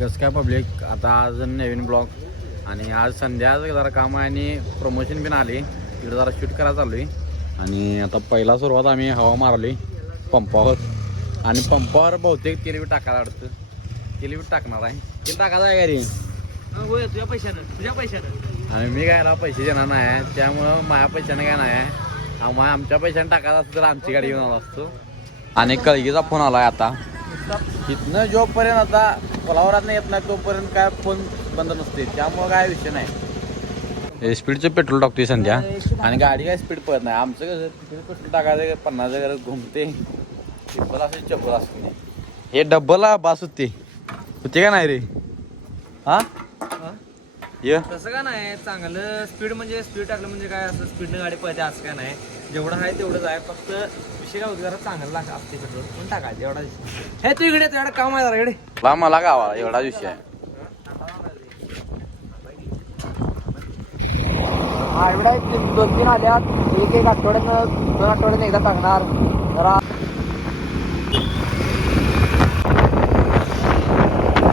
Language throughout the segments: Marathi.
कसं काय पब्लिक आता आज नवीन ब्लॉग आणि आज संध्या जरा काम आहे आणि प्रमोशन पण आले. इकडे जरा शूट करायला चालू आहे आणि आता पहिला सुरुवात आम्ही हवा मारली पंपावर. आणि पंपावर बहुतेक तेल बी टाकायला वाटतं. तेल बी टाकणार आहे. तेल टाकायचं आहे घरी तुझ्या पैशानं तुझ्या पैशानं. आणि मी काय पैसे देणार नाही आहे. त्यामुळं माझ्या पैशाने काय नाही आहे. आम्हा आमच्या पैशाने टाकायचं असतं तर आमची गाडी घेऊन आलो असतो. आणि कळगीचा फोन आलाय आता. इथनं जोपर्यंत आता कोलावरात येत नाही तोपर्यंत काय फोन बंद नसते. त्यामुळं काय विषय नाही. स्पीडचं पेट्रोल टाकतोय संध्या. आणि गाडी काय स्पीड पडत नाही. आमचं कसं तिकडे पेट्रोल टाकायचं पन्नास घर घुमते. ट्रिपल असेल चप्पल असते हे डब्बलला बास होते. होते का नाही रे? हा? ये. तसं का नाही? चांगलं स्पीड म्हणजे स्पीड टाकलं म्हणजे काय असं? स्पीडनं गाडी पळते असं काय नाही. जेवढं आहे तेवढंच आहे. फक्त विषय काय होतं जरा चांगलं लागतं असते पेट्रोल पण टाकायचं एवढा विषय हे तू इकडे तुझ्याकडे काम आहे जरा इकडे. मला मला गावा एवढा विषय आहे. एवढा दोन तीन आल्यात. एक एक आठवड्यानं दोन आठवड्यानं एकदा टाकणार. जरा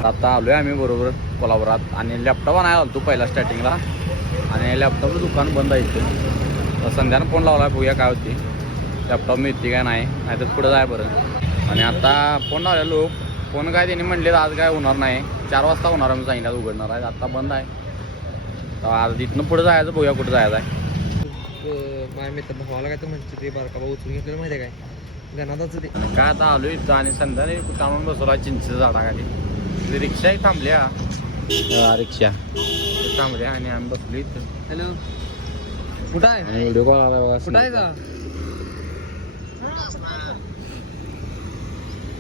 आता आलोय आम्ही बरोबर कोल्हापुरात. आणि लॅपटॉप आणायला आलो तू पहिला स्टार्टिंगला आणि लॅपटॉपचं दुकान बंद आहे इथं. तर संध्यानं फोन लावला बघूया काय होती. लॅपटॉप मिळते काय नाही नाहीतर पुढं जाय बरं. आणि आता फोन लावलेलो फोन काय त्यांनी म्हणले आज काय होणार नाही. चार वाजता होणार आहे मी सांगितलं उघडणार आहे आता बंद आहे. तर आज इथनं पुढं जायचं बघूया कुठं जायचं आहे. माझ्या मित्र भावाला काय तर म्हणते ते बारका भाऊ उचलून घेतलेलं माहिती आहे काय? गणादाचं ते काय आता आलो इथं आणि संध्याने कुठं आणून बसवला चिंचेच्या झाडाखाली रिक्षाही थांबल्या. हा, रिक्षा. थांबल्या आणि आम्ही बसलो इथं. हॅलो कुठं आहे? आणि व्हिडिओ कॉल आला बघा कुठं आहे जा?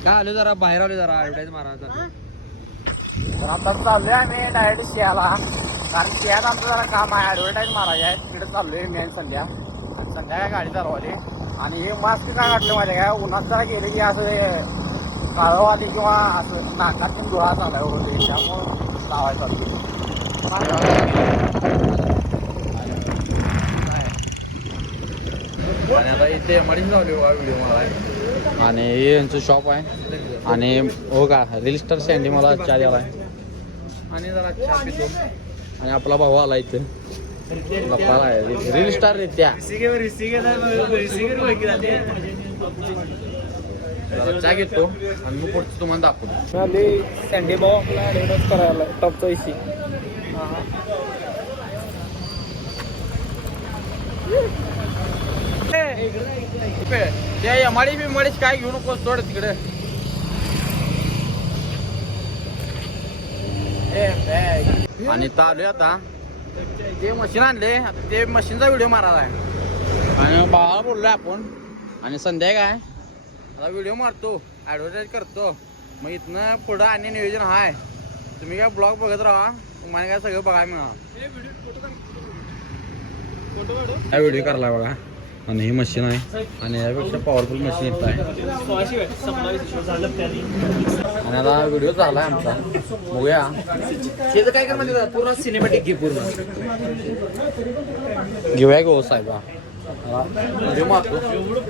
काय आलो जरा? बाहेर आलो जरा. ऍडव्हर्टाईज मारायचा तर आता चाललोय आम्ही डायरेक्ट शियाला. कारण शियात आमचं जरा काम आहे. ऍडव्हर्टाईज मारायची आहे. तिकडे चाललोय मी आणि संध्या. आणि संध्या काय गाडी चालवाली आणि हे मास्क काय वाटलं माझ्या काय उन्हात जरा गेले की असं हे काळवाली किंवा असं नाकातून डोळा चालाय वगैरे. त्यामुळं लावायचं आणि आता इथे लावली व्हिडिओ मला. आणि हे यांचं शॉप आहे. आणि हो का रील स्टार सँडी मला चहा द्यावा आणि जरा चहा पितो. आणि आपला भाऊ आला इथे. लपाला आहे. रील स्टार रे त्या. जरा चहा घेतो आणि मग पुढचं तुम्हाला दाखवतो. सँडी भाऊ आपला करायला टॉपचा इशी त्या एमआडी बिमाडीच काय घेऊ नको सोड तिकडे. आणि चालू आता. ते मशीन आणले आता ते मशीनचा व्हिडिओ मारायला आहे. आणि बाळा बोललोय आपण. आणि संध्या काय? आता व्हिडिओ मारतो ॲडव्हर्टाईज करतो. मग इथनं पुढं आणि नियोजन आहे तुम्ही काय ब्लॉग बघत राहा तुम्हाला काय सगळं बघायला हा व्हिडिओ करायला बघा. आणि ही मशीन आहे. आणि यापेक्षा पॉवरफुल मशीन येत आहे. आणि आता व्हिडिओ झाला आहे आमचा. बघूया. त्याचं काय कर म्हणजे पूर्ण सिनेमॅटिक घे पूर्ण. घेऊया गो साहेबा? व्हिडिओ मारतो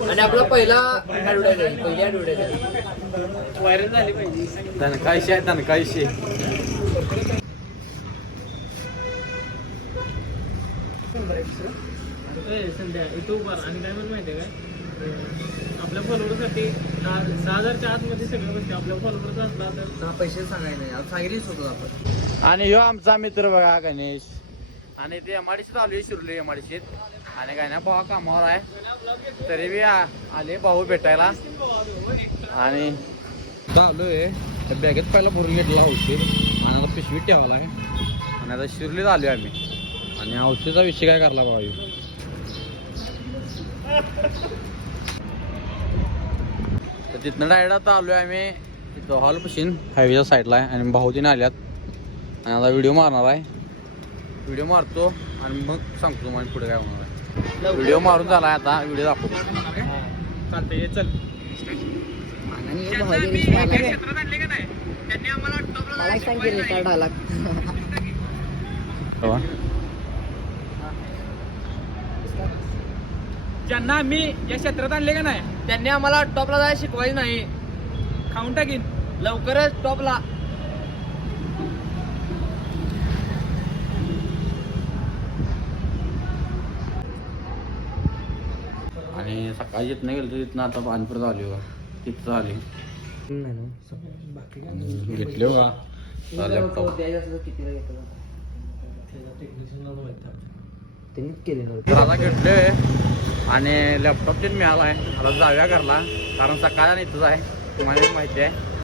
आणि आपला पहिला ऍडव्हर्टाईज आहे. पहिली ऍडव्हर्टाईज आहे. व्हायरल झाली पाहिजे. दणकायशी आहे संध्या. आणि काय म्हणून माहिती आहे काय आपल्या फॉलोअरसाठी सहा हजारच्या आतमध्ये सगळं आपल्या फॉलोअरचा असला तर हा पैसे सांगायला नाही. आता सांगितलीच होतं आपण. आणि ह्यो आमचा मित्र बघा गणेश. आणि ते एमआडीशीत आलोय शिरले एमआडीशीत आणि काय ना भावा कामावर आहे. तरी बी आ- आले भाऊ भेटायला. आणि चालूय त्या बॅगेत पहिला भरून घेतला औषध. आणि आता पिशवीत ठेवायला आहे. आणि आता शिरलीत आलोय आम्ही. आणि औषधाचा विषय काय करला ह्यो? तर तिथनं डायरेक्ट आता आलोय आम्ही तिथं हॉल पशीन हायवेच्या साईडला आहे आणि भाऊ तिने आल्यात. आणि आता व्हिडिओ मारणार आहे. व्हिडिओ मारतो आणि मग सांगतो तुम्हाला पुढे काय होणार आहे. व्हिडिओ मारून झाला आता व्हिडिओ दाखवतो. चालतंय चल. हो. ज्यांना मी या क्षेत्रात आणले का नाही त्यांनी आम्हाला टॉपला जायला शिकवायचं नाही. खाऊन टाकीन. लवकरच टॉपला. आणि सकाळी जिथं गेलो तिथनं आता पाणीपूर आली हो का तिथं आली. घेतले का? लॅपटॉप किती त्यांनीच केले नव्हते. आता घेतले आणि लॅपटॉप ते मिळाला आहे आता जाऊया घरला. कारण सकाळला इथंच आहे. तुम्हाला माहिती आहे.